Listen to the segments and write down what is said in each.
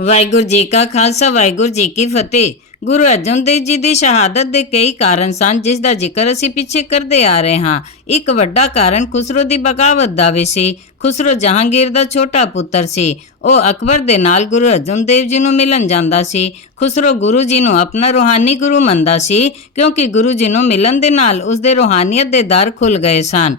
ਵਾਹਿਗੁਰੂ ਜੀ ਕਾ ਖਾਲਸਾ, ਵਾਹਿਗੁਰੂ ਜੀ ਕੀ ਫਤਿਹ। ਗੁਰੂ ਅਰਜਨ ਦੇਵ ਜੀ ਦੀ ਸ਼ਹਾਦਤ ਦੇ ਕਈ ਕਾਰਨ ਸਨ, ਜਿਸ ਦਾ ਜ਼ਿਕਰ ਅਸੀਂ ਪਿੱਛੇ ਕਰਦੇ ਆ ਰਹੇ ਹਾਂ। ਇੱਕ ਵੱਡਾ ਕਾਰਨ ਖੁਸਰੋ ਦੀ ਬਗਾਵਤ ਦਾ ਵੀ ਸੀ। ਖੁਸਰੋ ਜਹਾਂਗੀਰ ਦਾ ਛੋਟਾ ਪੁੱਤਰ ਸੀ। ਉਹ ਅਕਬਰ ਦੇ ਨਾਲ ਗੁਰੂ ਅਰਜਨ ਦੇਵ ਜੀ ਨੂੰ ਮਿਲਣ ਜਾਂਦਾ ਸੀ। ਖੁਸਰੋ ਗੁਰੂ ਜੀ ਨੂੰ ਆਪਣਾ ਰੂਹਾਨੀ ਗੁਰੂ ਮੰਨਦਾ ਸੀ, ਕਿਉਂਕਿ ਗੁਰੂ ਜੀ ਨੂੰ ਮਿਲਣ ਦੇ ਨਾਲ ਉਸ ਦੇ ਰੂਹਾਨੀਅਤ ਦੇ ਦਰ ਖੁੱਲ ਗਏ ਸਨ।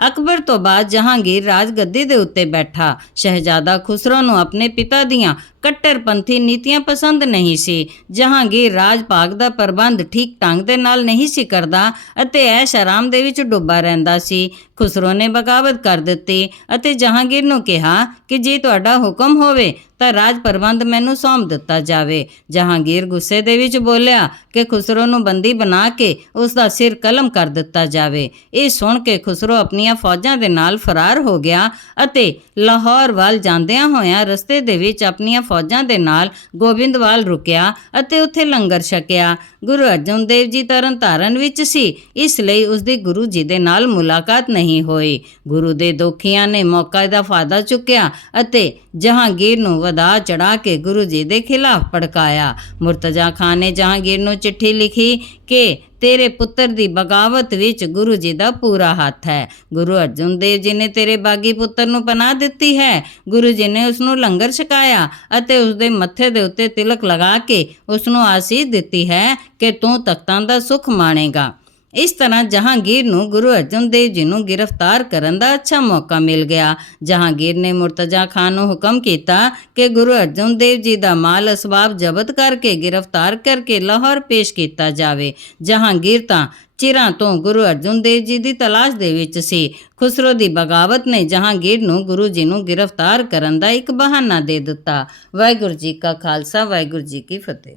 ਅਕਬਰ ਤੋਂ ਬਾਅਦ ਜਹਾਂਗੀਰ ਰਾਜ ਗੱਦੀ ਦੇ ਉੱਤੇ ਬੈਠਾ। ਸ਼ਹਿਜ਼ਾਦਾ ਖੁਸਰੋ ਨੂੰ ਆਪਣੇ ਪਿਤਾ ਦੀਆਂ ਕੱਟਰਪੰਥੀ ਨੀਤੀਆਂ ਪਸੰਦ ਨਹੀਂ ਸੀ। ਜਹਾਂਗੀਰ ਰਾਜ ਭਾਗ ਦਾ ਪ੍ਰਬੰਧ ਠੀਕ ਢੰਗ ਦੇ ਨਾਲ ਨਹੀਂ ਸੀ ਕਰਦਾ ਅਤੇ ਐਸ਼ ਆਰਾਮ ਦੇ ਵਿੱਚ ਡੁੱਬਾ ਰਹਿੰਦਾ ਸੀ। ਖੁਸਰੋ ਨੇ ਬਗਾਵਤ ਕਰ ਦਿੱਤੀ ਅਤੇ ਜਹਾਂਗੀਰ ਨੂੰ ਕਿਹਾ ਕਿ ਜੇ ਤੁਹਾਡਾ ਹੁਕਮ ਹੋਵੇ ਤਾਂ ਰਾਜ ਪ੍ਰਬੰਧ ਮੈਨੂੰ ਸੌਂਪ ਦਿੱਤਾ ਜਾਵੇ। ਜਹਾਂਗੀਰ ਗੁੱਸੇ ਦੇ ਵਿੱਚ ਬੋਲਿਆ ਕਿ ਖੁਸਰੋ ਨੂੰ ਬੰਦੀ ਬਣਾ ਕੇ ਉਸ ਦਾ ਸਿਰ ਕਲਮ ਕਰ ਦਿੱਤਾ ਜਾਵੇ। ਇਹ ਸੁਣ ਕੇ ਖੁਸਰੋ ਆਪਣੀ ਆਪਣੀਆਂ ਫੌਜਾਂ ਦੇ ਨਾਲ ਫਰਾਰ ਹੋ ਗਿਆ ਅਤੇ ਲਾਹੌਰ ਵੱਲ ਜਾਂਦਿਆਂ ਹੋਇਆਂ ਰਸਤੇ ਦੇ ਵਿੱਚ ਆਪਣੀਆਂ ਫੌਜਾਂ ਦੇ ਨਾਲ ਗੋਬਿੰਦਵਾਲ ਰੁਕਿਆ ਅਤੇ ਉੱਥੇ ਲੰਗਰ ਛਕਿਆ। ਗੁਰੂ ਅਰਜਨ ਦੇਵ ਜੀ ਤਰਨ ਵਿੱਚ ਸੀ, ਇਸ ਲਈ ਉਸ ਦੀ ਗੁਰੂ ਜੀ ਦੇ ਨਾਲ ਮੁਲਾਕਾਤ ਨਹੀਂ ਹੋਈ। ਗੁਰੂ ਦੇ ਦੋਖੀਆਂ ਨੇ ਮੌਕਾ ਦਾ ਫਾਇਦਾ ਚੁੱਕਿਆ ਅਤੇ ਜਹਾਂਗੀਰ ਨੂੰ ਵਧਾ ਚੜਾ ਕੇ ਗੁਰੂ ਜੀ ਦੇ ਖਿਲਾਫ ਭੜਕਾਇਆ। ਮੁਰਤਜ਼ਾ ਖਾਨ ਨੇ ਜਹਾਂਗੀਰ ਨੂੰ ਚਿੱਠੀ ਲਿਖੀ ਕਿ ਤੇਰੇ ਪੁੱਤਰ ਦੀ ਬਗਾਵਤ ਵਿੱਚ ਗੁਰੂ ਜੀ ਦਾ ਪੂਰਾ ਹੱਥ ਹੈ। ਗੁਰੂ ਅਰਜਨ ਦੇਵ ਜੀ ਨੇ ਤੇਰੇ ਬਾਗੀ ਪੁੱਤਰ ਨੂੰ ਪਨਾਹ ਦਿੱਤੀ ਹੈ। ਗੁਰੂ ਜੀ ਨੇ ਉਸ ਨੂੰ ਲੰਗਰ ਛਕਾਇਆ ਅਤੇ ਉਸ ਦੇ ਮੱਥੇ ਦੇ ਉੱਤੇ ਤਿਲਕ ਲਗਾ ਕੇ ਉਸ ਨੂੰ ਆਸੀਸ ਦਿੱਤੀ ਹੈ ਕਿ ਤੂੰ ਤਖਤਾਂ ਦਾ ਸੁਖ ਮਾਣੇਗਾ। ਇਸ ਤਰ੍ਹਾਂ ਜਹਾਂਗੀਰ ਨੂੰ ਗੁਰੂ ਅਰਜਨ ਦੇਵ ਜੀ ਨੂੰ ਗ੍ਰਿਫਤਾਰ ਕਰਨ ਦਾ ਅੱਛਾ ਮੌਕਾ ਮਿਲ ਗਿਆ। ਜਹਾਂਗੀਰ ਨੇ ਮੁਰਤਜ਼ਾ ਖਾਨ ਨੂੰ ਹੁਕਮ ਕੀਤਾ ਕਿ ਗੁਰੂ ਅਰਜਨ ਦੇਵ ਜੀ ਦਾ ਮਾਲ ਅਸਬਾਬ ਜ਼ਬਤ ਕਰਕੇ ਗ੍ਰਿਫਤਾਰ ਕਰਕੇ ਲਾਹੌਰ ਪੇਸ਼ ਕੀਤਾ ਜਾਵੇ। ਜਹਾਂਗੀਰ ਤਾਂ ਚਿਰਾਂ ਤੋਂ ਗੁਰੂ ਅਰਜਨ ਦੇਵ ਜੀ ਦੀ ਤਲਾਸ਼ ਦੇ ਵਿੱਚ ਸੀ। ਖੁਸਰੋ ਦੀ ਬਗਾਵਤ ਨੇ ਜਹਾਂਗੀਰ ਨੂੰ ਗੁਰੂ ਜੀ ਨੂੰ ਗ੍ਰਿਫਤਾਰ ਕਰਨ ਦਾ ਇੱਕ ਬਹਾਨਾ ਦੇ ਦਿੱਤਾ। ਵਾਹਿਗੁਰੂ ਜੀ ਕਾ ਖਾਲਸਾ, ਵਾਹਿਗੁਰੂ ਜੀ ਕੀ ਫਤਿਹ।